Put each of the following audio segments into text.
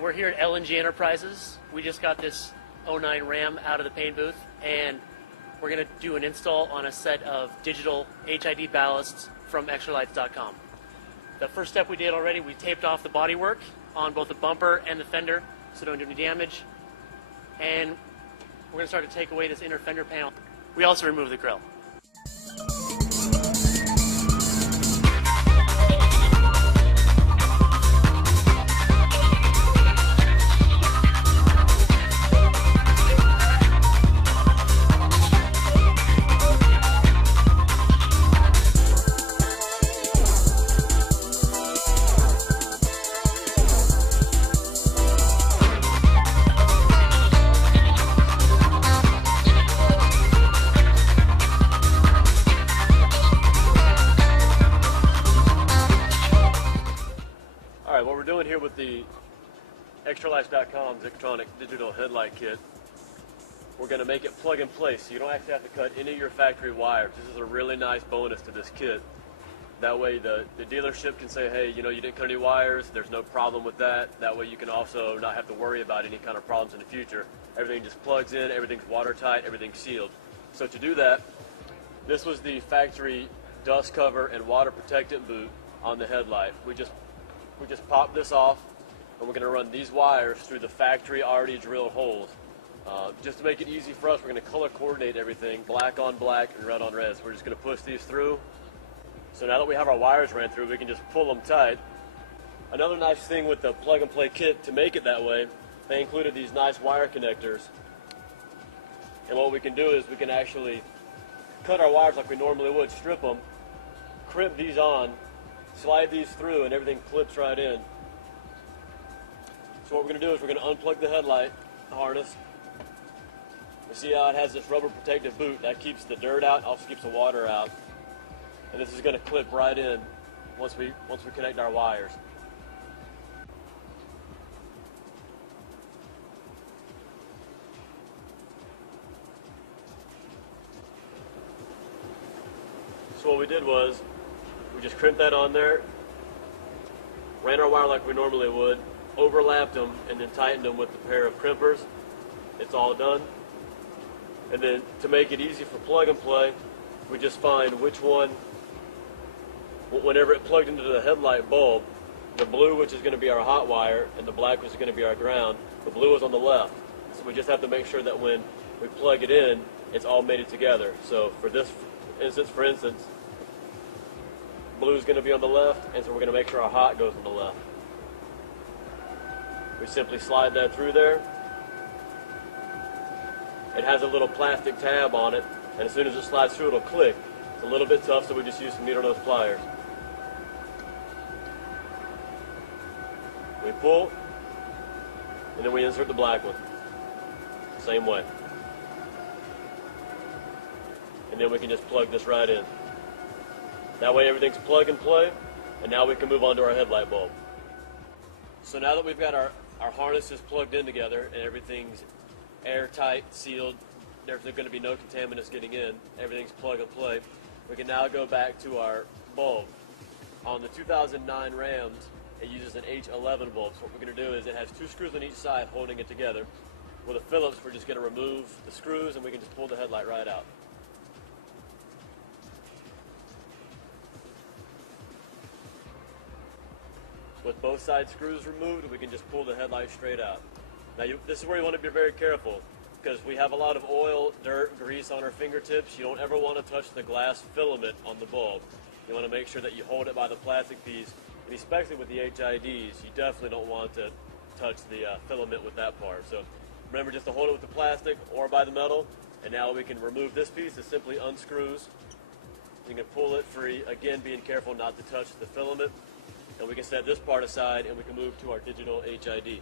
We're here at LNG Enterprises. We just got this '09 Ram out of the paint booth, and we're going to do an install on a set of digital HID ballasts from Xetronic.com. The first step we did already, we taped off the bodywork on both the bumper and the fender so don't do any damage. And we're going to start to take away this inner fender panel. We also removed the grill. What we're doing here with the Xetronic.com Xetronic digital headlight kit, we're going to make it plug and play, so you don't actually have to cut any of your factory wires. This is a really nice bonus to this kit. That way the dealership can say, hey, you know, you didn't cut any wires, there's no problem with that. That way you can also not have to worry about any kind of problems in the future. Everything just plugs in, everything's watertight, everything's sealed. So to do that, this was the factory dust cover and water protectant boot on the headlight. We just pop this off, and we're going to run these wires through the factory already drilled holes. Just to make it easy for us, we're going to color coordinate everything, black on black and red on red. So we're just going to push these through. So now that we have our wires ran through, we can just pull them tight. Another nice thing with the plug and play kit, to make it that way, they included these nice wire connectors. And what we can do is we can actually cut our wires like we normally would, strip them, crimp these on, slide these through, and everything clips right in. So what we're going to do is we're going to unplug the headlight harness. You see how it has this rubber protective boot that keeps the dirt out, also keeps the water out. And this is going to clip right in once we connect our wires. So what we did was we just crimped that on there, ran our wire like we normally would, overlapped them, and then tightened them with a pair of crimpers. It's all done. And then to make it easy for plug and play, we just find which one, whenever it plugged into the headlight bulb, the blue, which is going to be our hot wire, and the black, which is going to be our ground, the blue is on the left. So we just have to make sure that when we plug it in, it's all mated together. So for this instance, blue is going to be on the left, and so we're going to make sure our hot goes on the left. We simply slide that through there. It has a little plastic tab on it, and as soon as it slides through, it'll click. It's a little bit tough, so we just use some needle nose pliers. We pull, and then we insert the black one. Same way. And then we can just plug this right in. That way everything's plug and play, and now we can move on to our headlight bulb. So now that we've got our harnesses plugged in together and everything's airtight, sealed, there's going to be no contaminants getting in, everything's plug and play, we can now go back to our bulb. On the 2009 Rams, it uses an H11 bulb. So what we're going to do is it has two screws on each side holding it together. With a Phillips, we're just going to remove the screws and we can just pull the headlight right out. With both side screws removed, we can just pull the headlight straight out. Now this is where you want to be very careful, because we have a lot of oil, dirt, grease on our fingertips. You don't ever want to touch the glass filament on the bulb. You want to make sure that you hold it by the plastic piece, and especially with the HIDs, you definitely don't want to touch the filament with that part. So remember just to hold it with the plastic or by the metal, and now we can remove this piece. It simply unscrews. You can pull it free, again being careful not to touch the filament. And we can set this part aside and we can move to our digital HID.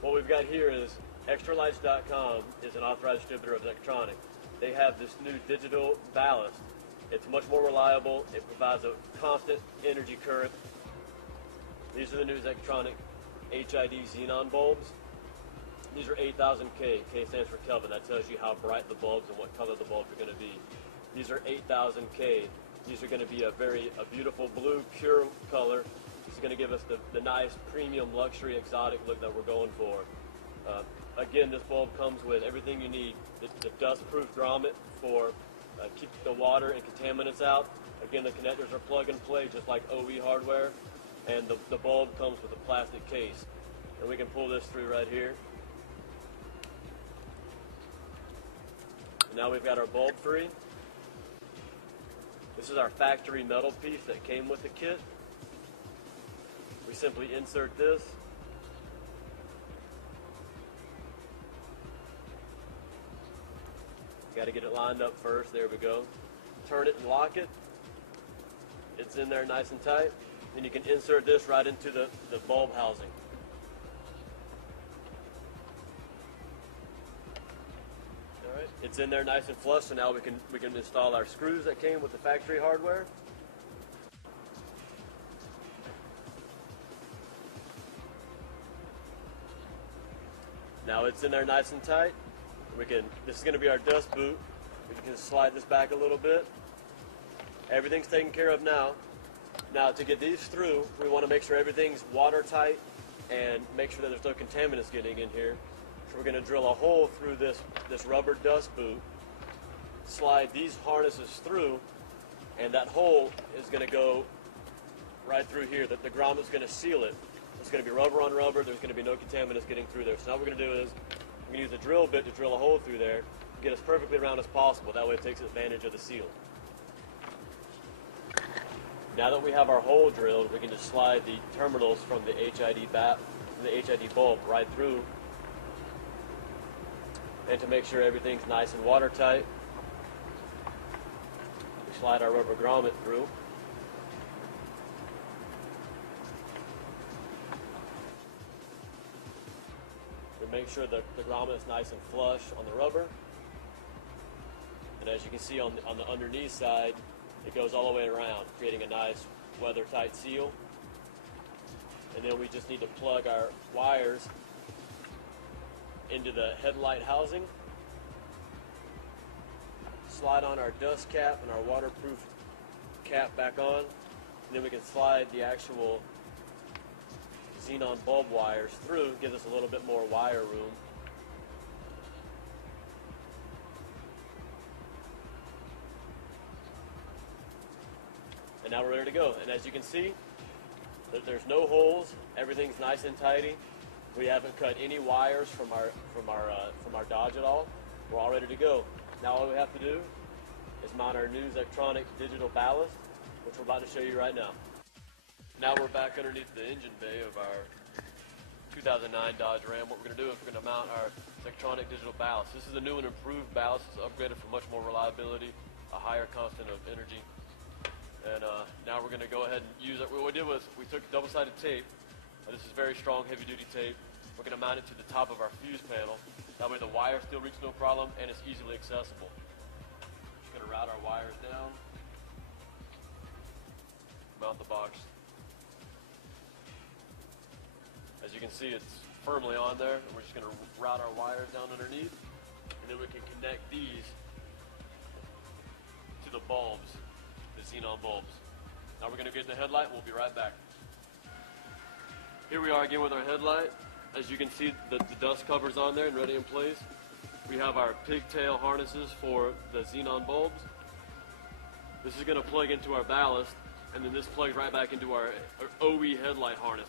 What we've got here is Xetrolights.com is an authorized distributor of Xetronic. They have this new digital ballast. It's much more reliable. It provides a constant energy current. These are the new Xetronic HID xenon bulbs. These are 8,000 K. K stands for Kelvin. That tells you how bright the bulbs and what color the bulbs are going to be. These are 8,000 K. These are going to be a beautiful blue, pure color. is going to give us the nice premium luxury exotic look that we're going for. Again, this bulb comes with everything you need. The dust-proof grommet for keep the water and contaminants out. Again, the connectors are plug and play just like OE hardware, and the bulb comes with a plastic case. And we can pull this through right here. Now we've got our bulb free. This is our factory metal piece that came with the kit. We simply insert this. Got to get it lined up first. There we go. Turn it and lock it. It's in there nice and tight. Then you can insert this right into the bulb housing. Alright, it's in there nice and flush, so now we can install our screws that came with the factory hardware. Now it's in there nice and tight. This is going to be our dust boot. We can slide this back a little bit. Everything's taken care of now. Now to get these through, we want to make sure everything's watertight and make sure that there's no contaminants getting in here. So we're going to drill a hole through this rubber dust boot, slide these harnesses through, and that hole is going to go right through here. The grommet's going to seal it. It's going to be rubber on rubber. There's going to be no contaminants getting through there. So now what we're going to do is we're going to use a drill bit to drill a hole through there, get as perfectly round as possible. That way it takes advantage of the seal. Now that we have our hole drilled, we can just slide the terminals from the HID bulb right through. And to make sure everything's nice and watertight, we slide our rubber grommet through. Make sure that the grommet is nice and flush on the rubber. And as you can see on the underneath side, it goes all the way around, creating a nice weather-tight seal. And then we just need to plug our wires into the headlight housing, slide on our dust cap and our waterproof cap back on, and then we can slide the actual xenon bulb wires through, gives us a little bit more wire room. And now we're ready to go. And as you can see, there's no holes. Everything's nice and tidy. We haven't cut any wires from our Dodge at all. We're all ready to go. Now all we have to do is mount our new Xetronic digital ballast, which we're about to show you right now. Now we're back underneath the engine bay of our 2009 Dodge Ram. What we're going to do is we're going to mount our Xetronic digital ballast. This is a new and improved ballast. It's upgraded for much more reliability, a higher constant of energy. And now we're going to go ahead and use it. What we did was we took double-sided tape. This is very strong, heavy-duty tape. We're going to mount it to the top of our fuse panel. That way the wire still reaches no problem and it's easily accessible. Just going to route our wires down. Mount the box. As you can see, it's firmly on there. And we're just going to route our wires down underneath, and then we can connect these to the bulbs, the xenon bulbs. Now we're going to get in the headlight, and we'll be right back. Here we are again with our headlight. As you can see, the dust cover's on there and ready in place. We have our pigtail harnesses for the xenon bulbs. This is going to plug into our ballast, and then this plugs right back into our OE headlight harness.